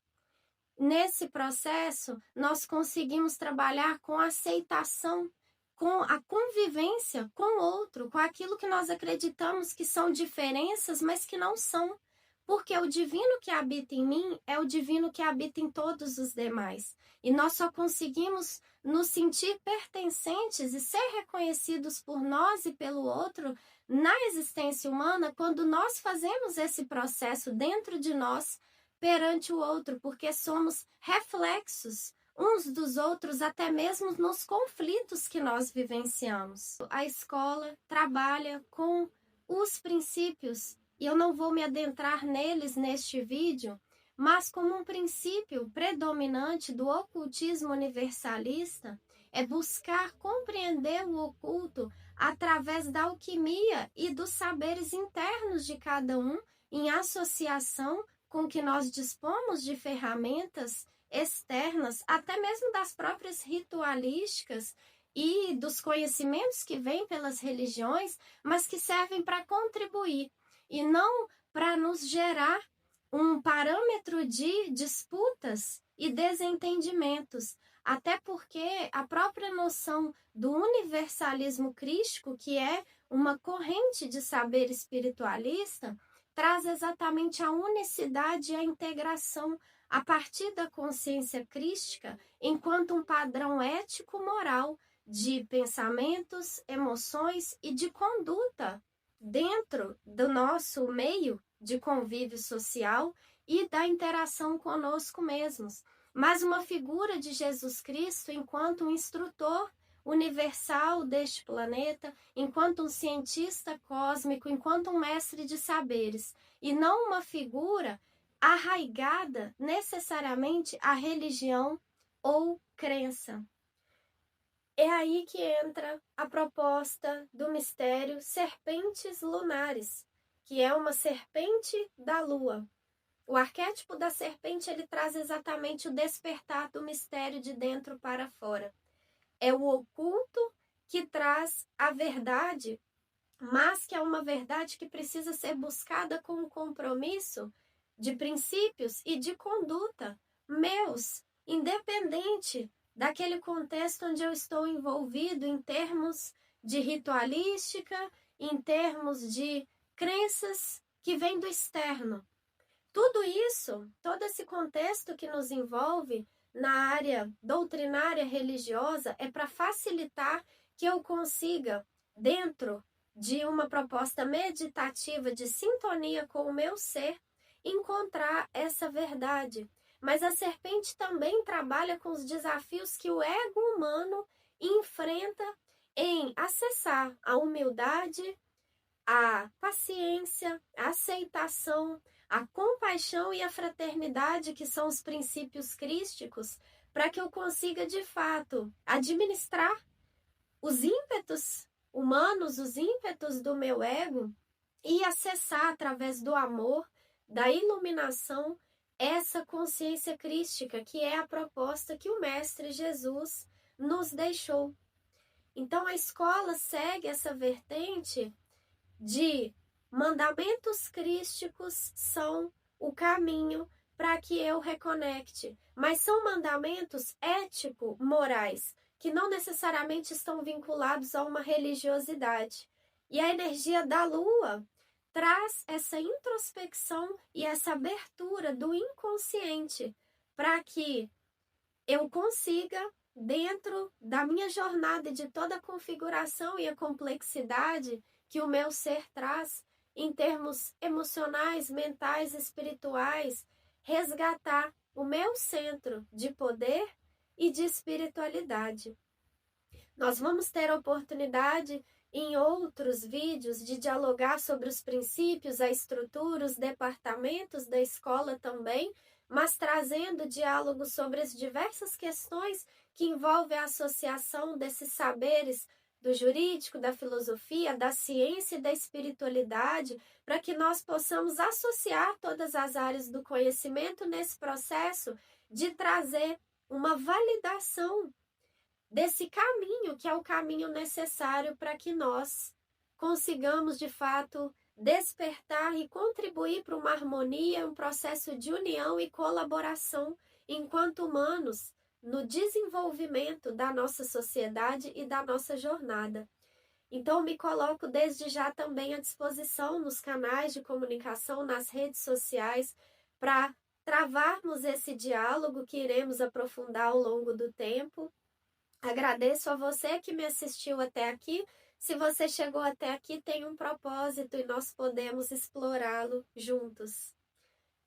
Nesse processo, nós conseguimos trabalhar com a aceitação, com a convivência com o outro, com aquilo que nós acreditamos que são diferenças, mas que não são. Porque o divino que habita em mim é o divino que habita em todos os demais. E nós só conseguimos nos sentir pertencentes e ser reconhecidos por nós e pelo outro na existência humana quando nós fazemos esse processo dentro de nós perante o outro, porque somos reflexos uns dos outros, até mesmo nos conflitos que nós vivenciamos. A escola trabalha com os princípios, e eu não vou me adentrar neles neste vídeo, mas como um princípio predominante do ocultismo universalista é buscar compreender o oculto através da alquimia e dos saberes internos de cada um, em associação com que nós dispomos de ferramentas externas, até mesmo das próprias ritualísticas e dos conhecimentos que vêm pelas religiões, mas que servem para contribuir e não para nos gerar um parâmetro de disputas e desentendimentos. até porque a própria noção do universalismo crístico, que é uma corrente de saber espiritualista, traz exatamente a unicidade e a integração a partir da consciência crística enquanto um padrão ético-moral de pensamentos, emoções e de conduta dentro do nosso meio de convívio social e da interação conosco mesmos. Mas uma figura de Jesus Cristo enquanto um instrutor universal deste planeta, enquanto um cientista cósmico, enquanto um mestre de saberes, e não uma figura arraigada necessariamente à religião ou crença. É aí que entra a proposta do mistério Serpentes Lunares, que é uma serpente da lua. O arquétipo da serpente, ele traz exatamente o despertar do mistério de dentro para fora. É o oculto que traz a verdade, mas que é uma verdade que precisa ser buscada com um compromisso de princípios e de conduta meus, independente daquele contexto onde eu estou envolvido em termos de ritualística, em termos de crenças que vêm do externo. Tudo isso, todo esse contexto que nos envolve na área doutrinária religiosa é para facilitar que eu consiga, dentro de uma proposta meditativa de sintonia com o meu ser, encontrar essa verdade. Mas a serpente também trabalha com os desafios que o ego humano enfrenta em acessar a humildade, a paciência, a aceitação, a compaixão e a fraternidade, que são os princípios crísticos, para que eu consiga, de fato, administrar os ímpetos humanos, os ímpetos do meu ego e acessar, através do amor, da iluminação, essa consciência crística, que é a proposta que o Mestre Jesus nos deixou. Então, a escola segue essa vertente de mandamentos crísticos são o caminho para que eu reconecte, mas são mandamentos ético-morais, que não necessariamente estão vinculados a uma religiosidade. E a energia da lua traz essa introspecção e essa abertura do inconsciente para que eu consiga, dentro da minha jornada e de toda a configuração e a complexidade que o meu ser traz, em termos emocionais, mentais, espirituais, resgatar o meu centro de poder e de espiritualidade. Nós vamos ter a oportunidade em outros vídeos de dialogar sobre os princípios, a estrutura, os departamentos da escola também, mas trazendo diálogo sobre as diversas questões que envolvem a associação desses saberes do jurídico, da filosofia, da ciência e da espiritualidade, para que nós possamos associar todas as áreas do conhecimento nesse processo de trazer uma validação desse caminho, que é o caminho necessário para que nós consigamos, de fato, despertar e contribuir para uma harmonia, um processo de união e colaboração enquanto humanos no desenvolvimento da nossa sociedade e da nossa jornada. Então, me coloco desde já também à disposição nos canais de comunicação, nas redes sociais, para travarmos esse diálogo que iremos aprofundar ao longo do tempo. Agradeço a você que me assistiu até aqui. Se você chegou até aqui, tem um propósito e nós podemos explorá-lo juntos.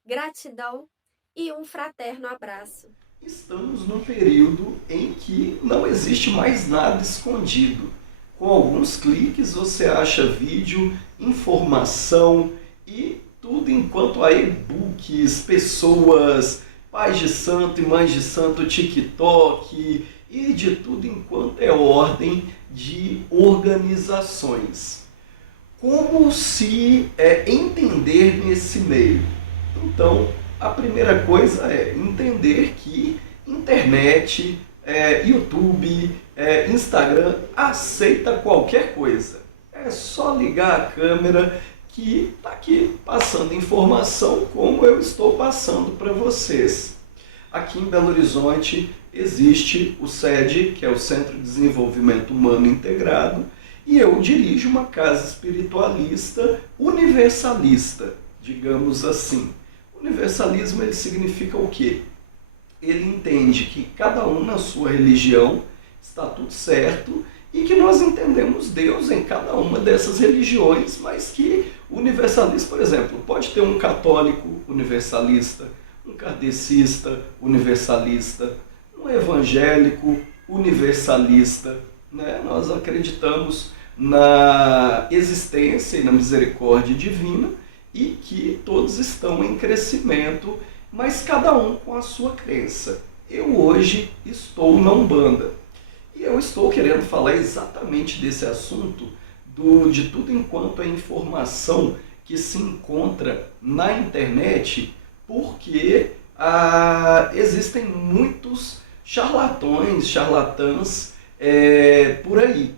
Gratidão e um fraterno abraço. Estamos num período em que não existe mais nada escondido. Com alguns cliques você acha vídeo, informação e tudo enquanto há e-books, pessoas, pais de santo e mães de santo, TikTok e de tudo enquanto é ordem de organizações. Como se entender nesse meio? Então, a primeira coisa é entender que internet, YouTube, Instagram aceita qualquer coisa. É só ligar a câmera que está aqui passando informação como eu estou passando para vocês. Aqui em Belo Horizonte existe o SED, que é o Centro de Desenvolvimento Humano Integrado, e eu dirijo uma casa espiritualista universalista, digamos assim. Universalismo, ele significa o quê? Ele entende que cada um na sua religião está tudo certo e que nós entendemos Deus em cada uma dessas religiões, mas que o universalista, por exemplo, pode ter um católico universalista, um kardecista universalista, um evangélico universalista, né? Nós acreditamos na existência e na misericórdia divina e que todos estão em crescimento, mas cada um com a sua crença. Eu hoje estou na Umbanda e eu estou querendo falar exatamente desse assunto, de tudo enquanto é informação que se encontra na internet, porque existem muitos charlatãs por aí.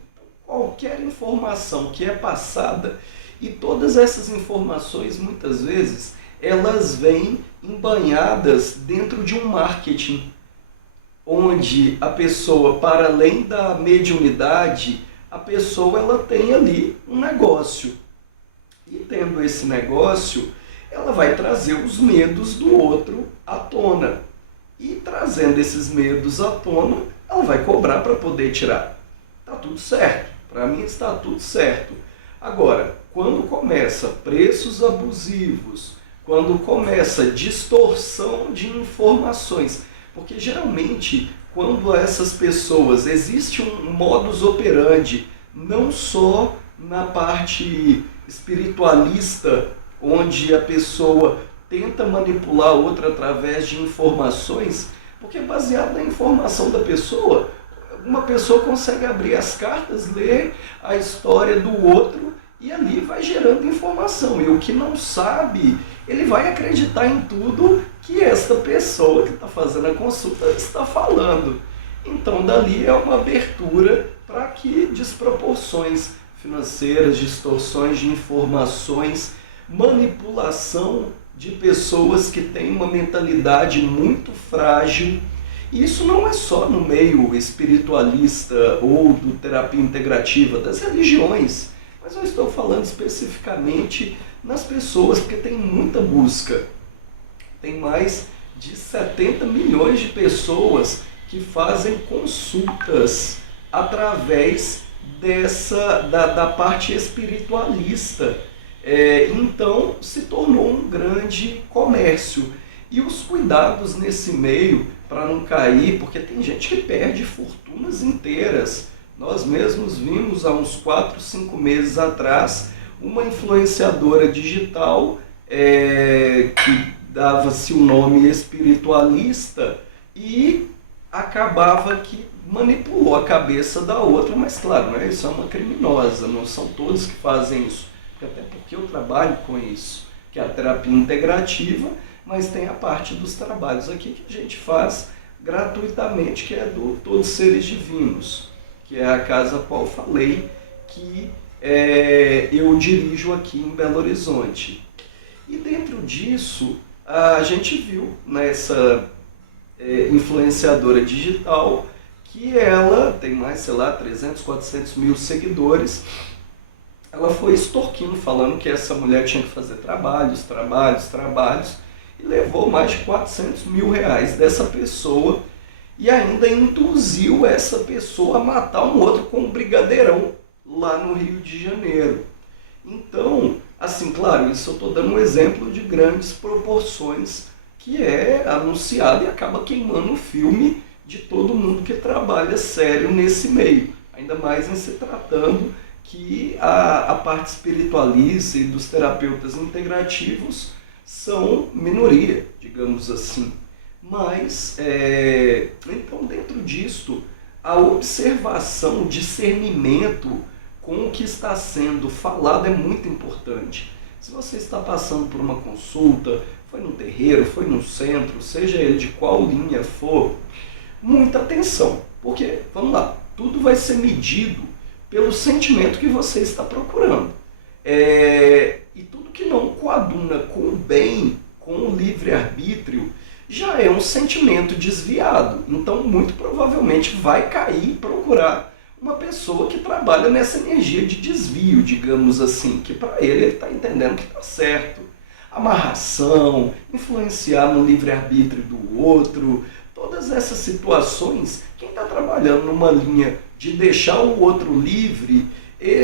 Qualquer informação que é passada, e todas essas informações muitas vezes elas vêm embanhadas dentro de um marketing, onde a pessoa, para além da mediunidade, a pessoa ela tem ali um negócio. E tendo esse negócio, ela vai trazer os medos do outro à tona. E trazendo esses medos à tona, ela vai cobrar para poder tirar. Está tudo certo. Para mim está tudo certo. Agora, quando começa preços abusivos, quando começa distorção de informações, porque geralmente quando essas pessoas, existe um modus operandi, não só na parte espiritualista, onde a pessoa tenta manipular a outra através de informações, porque baseado na informação da pessoa, uma pessoa consegue abrir as cartas, ler a história do outro e ali vai gerando informação. E o que não sabe, ele vai acreditar em tudo que esta pessoa que está fazendo a consulta está falando. Então dali é uma abertura para que desproporções financeiras, distorções de informações, manipulação de pessoas que têm uma mentalidade muito frágil. E isso não é só no meio espiritualista ou do terapia integrativa, das religiões, mas eu estou falando especificamente nas pessoas, porque tem muita busca. Tem mais de 70 milhões de pessoas que fazem consultas através da parte espiritualista. Então se tornou um grande comércio. E os cuidados nesse meio, para não cair, porque tem gente que perde fortunas inteiras. Nós mesmos vimos há uns 4, 5 meses atrás uma influenciadora digital que dava-se o nome espiritualista e acabava que manipulou a cabeça da outra, mas claro, né, isso é uma criminosa, não são todos que fazem isso, até porque eu trabalho com isso, que é a terapia integrativa, mas tem a parte dos trabalhos aqui que a gente faz gratuitamente, que é do Todos Seres Divinos, que é a casa a qual falei que eu dirijo aqui em Belo Horizonte. E dentro disso, a gente viu nessa influenciadora digital que ela tem mais, 300, 400 mil seguidores. Ela foi extorquindo, falando que essa mulher tinha que fazer trabalhos, e levou mais de 400 mil reais dessa pessoa e ainda induziu essa pessoa a matar um outro com um brigadeirão lá no Rio de Janeiro. Então, assim, claro, isso eu estou dando um exemplo de grandes proporções que é anunciado e acaba queimando o filme de todo mundo que trabalha sério nesse meio. Ainda mais em se tratando que a parte espiritualista e dos terapeutas integrativos são minoria, digamos assim. Mas, então dentro disto, a observação, o discernimento com o que está sendo falado é muito importante. Se você está passando por uma consulta, foi no terreiro, foi no centro, seja ele de qual linha for, muita atenção, porque, vamos lá, tudo vai ser medido pelo sentimento que você está procurando. E tudo que não coaduna com o bem, com o livre-arbítrio, já é um sentimento desviado. Então, muito provavelmente vai cair e procurar uma pessoa que trabalha nessa energia de desvio, digamos assim, que para ele está entendendo que está certo. Amarração, influenciar no livre-arbítrio do outro, todas essas situações, quem está trabalhando numa linha de deixar o outro livre,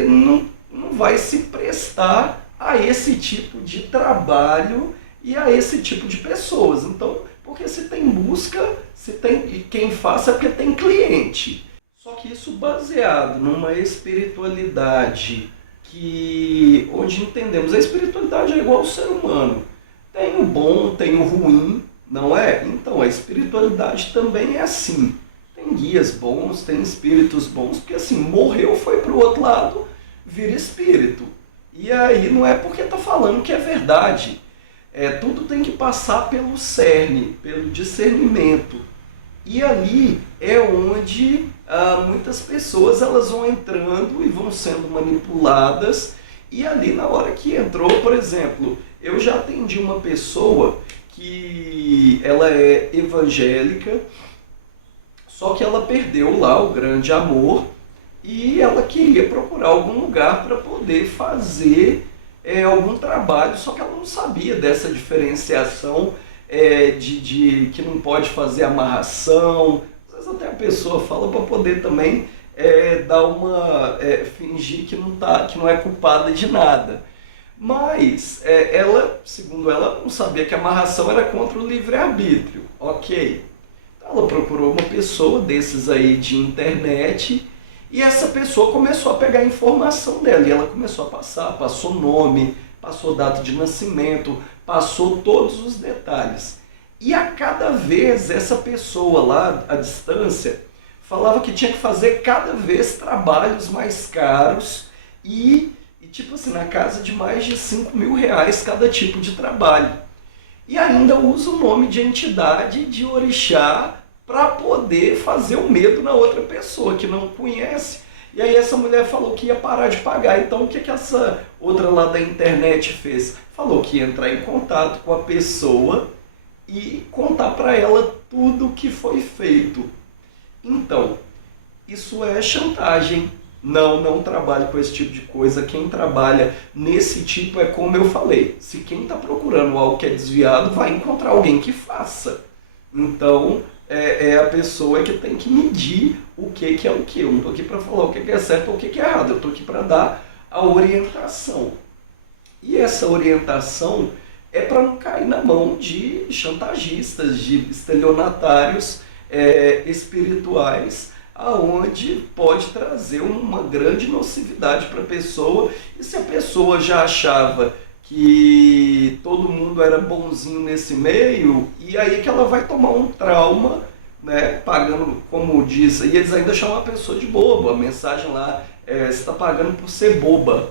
não vai se prestar a esse tipo de trabalho e a esse tipo de pessoas. Então, porque se tem busca, e quem faça é porque tem cliente. Só que isso baseado numa espiritualidade onde entendemos, a espiritualidade é igual ao ser humano. Tem o bom, tem o ruim, não é? Então a espiritualidade também é assim. Tem guias bons, tem espíritos bons, porque assim, morreu, foi para o outro lado, vira espírito. E aí não é porque está falando que é verdade. Tudo tem que passar pelo cerne, pelo discernimento. E ali é onde muitas pessoas elas vão entrando e vão sendo manipuladas. E ali na hora que entrou, por exemplo, eu já atendi uma pessoa que ela é evangélica, só que ela perdeu lá o grande amor e ela queria procurar algum lugar para poder fazer algum trabalho, só que ela não sabia dessa diferenciação de que não pode fazer amarração. Às vezes até a pessoa fala para poder também dar fingir que não é culpada de nada. Mas ela, segundo ela, não sabia que a amarração era contra o livre-arbítrio. Ok. Então ela procurou uma pessoa desses aí de internet e essa pessoa começou a pegar a informação dela. E ela começou a passou nome, passou data de nascimento, passou todos os detalhes. E a cada vez essa pessoa lá à distância falava que tinha que fazer cada vez trabalhos mais caros e tipo assim, na casa de mais de 5 mil reais cada tipo de trabalho. E ainda usa o nome de entidade, de orixá, para poder fazer o medo na outra pessoa que não conhece. E aí essa mulher falou que ia parar de pagar. Então o que essa outra lá da internet fez? Falou que ia entrar em contato com a pessoa e contar para ela tudo o que foi feito. Então, isso é chantagem. Não trabalho com esse tipo de coisa. Quem trabalha nesse tipo é como eu falei. Se quem está procurando algo que é desviado, vai encontrar alguém que faça. Então, é a pessoa que tem que medir o que é o que. Eu não estou aqui para falar o que é certo ou o que é errado. Eu estou aqui para dar a orientação. E essa orientação é para não cair na mão de chantagistas, de estelionatários espirituais, aonde pode trazer uma grande nocividade para a pessoa. E se a pessoa já achava que todo mundo era bonzinho nesse meio, e aí que ela vai tomar um trauma, né, pagando, como diz, e eles ainda chamam a pessoa de boba, a mensagem lá, você está pagando por ser boba.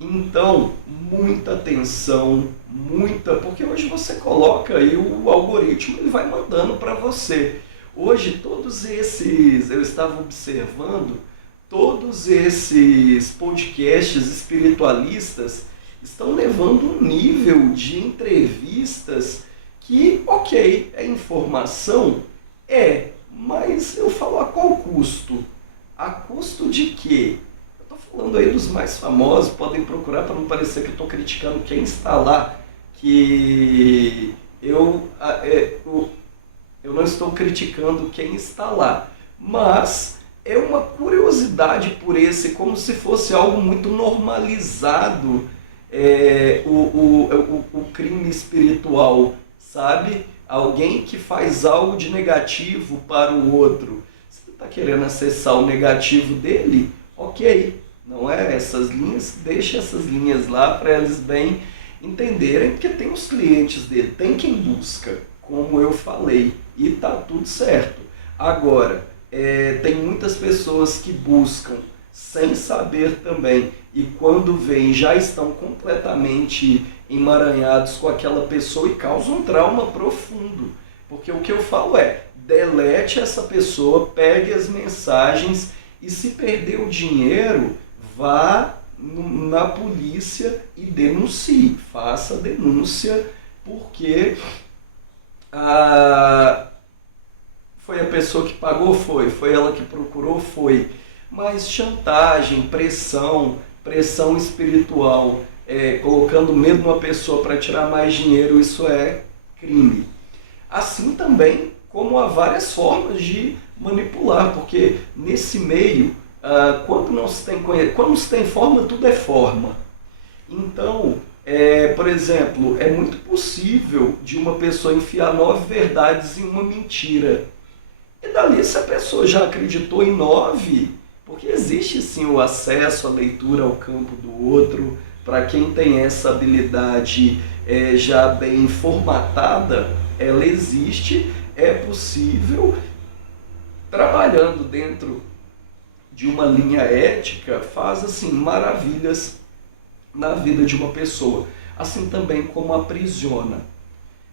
Então, muita atenção, porque hoje você coloca aí o algoritmo, ele vai mandando para você. Hoje todos esses, eu estava observando, todos esses podcasts espiritualistas estão levando um nível de entrevistas que, ok, é informação, mas eu falo a qual custo? A custo de quê? Eu estou falando aí dos mais famosos, podem procurar para não parecer que eu estou criticando quem está lá, que eu não estou criticando quem está lá, mas é uma curiosidade por como se fosse algo muito normalizado, o crime espiritual, sabe? Alguém que faz algo de negativo para o outro. Se você está querendo acessar o negativo dele, ok, não é? Essas linhas, deixa essas linhas lá para eles bem entenderem, porque tem os clientes dele, tem quem busca, como eu falei, e tá tudo certo. Agora, tem muitas pessoas que buscam sem saber também, e quando vêm já estão completamente emaranhados com aquela pessoa e causam um trauma profundo. Porque o que eu falo delete essa pessoa, pegue as mensagens e se perder o dinheiro, vá na polícia e denuncie, faça a denúncia, porque Foi a pessoa que pagou? Foi ela que procurou? Foi. Mas chantagem, pressão espiritual, colocando medo numa pessoa para tirar mais dinheiro, isso é crime. Assim também como há várias formas de manipular, porque nesse meio, quando não se tem forma, tudo é forma. Então, por exemplo, é muito possível de uma pessoa enfiar 9 verdades em uma mentira. E dali, se a pessoa já acreditou em 9, porque existe sim o acesso, a leitura ao campo do outro, para quem tem essa habilidade já bem formatada, ela existe, é possível, trabalhando dentro de uma linha ética, faz assim maravilhas na vida de uma pessoa, assim também como aprisiona.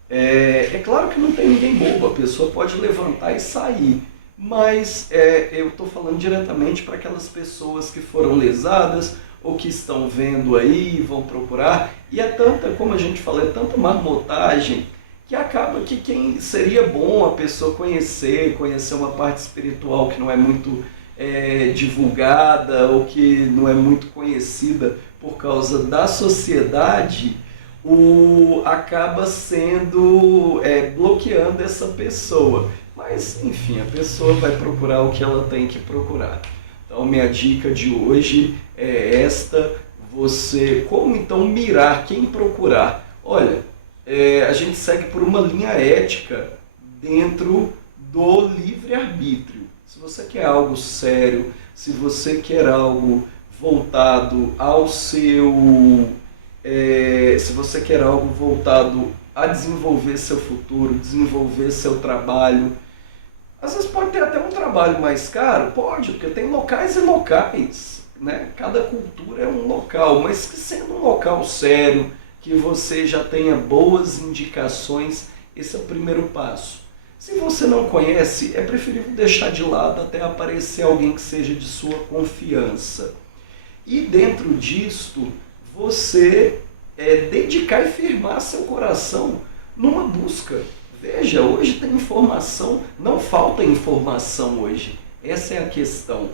É claro que não tem ninguém bobo, a pessoa pode levantar e sair, mas eu estou falando diretamente para aquelas pessoas que foram lesadas ou que estão vendo aí, vão procurar, e é tanta, como a gente fala, é tanta marmotagem que acaba que quem seria bom a pessoa conhecer uma parte espiritual que não é muito divulgada ou que não é muito conhecida por causa da sociedade, acaba sendo bloqueando essa pessoa. Mas, enfim, a pessoa vai procurar o que ela tem que procurar. Então, minha dica de hoje é esta. Como então mirar, quem procurar? Olha, a gente segue por uma linha ética dentro do livre-arbítrio. Se você quer algo sério, se você quer algo voltado ao seu... se você quer algo voltado a desenvolver seu futuro, desenvolver seu trabalho, às vezes pode ter até um trabalho mais caro, pode, porque tem locais e locais, né? Cada cultura é um local, mas que sendo um local sério, que você já tenha boas indicações, esse é o primeiro passo. Se você não conhece, é preferível deixar de lado até aparecer alguém que seja de sua confiança. E dentro disto, você dedicar e firmar seu coração numa busca. Veja, hoje tem informação, não falta informação hoje. Essa é a questão.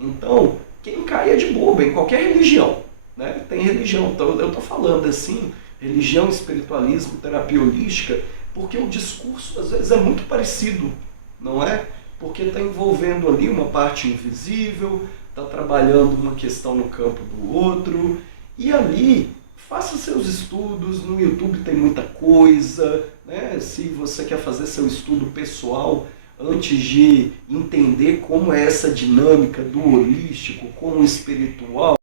Então, quem cai é de bobo em qualquer religião, né? Tem religião, então eu estou falando assim, religião, espiritualismo, terapia holística, porque o discurso às vezes é muito parecido, não é? Porque está envolvendo ali uma parte invisível, está trabalhando uma questão no campo do outro, e ali faça seus estudos, no YouTube tem muita coisa, né? Se você quer fazer seu estudo pessoal, antes de entender como é essa dinâmica do holístico com o espiritual,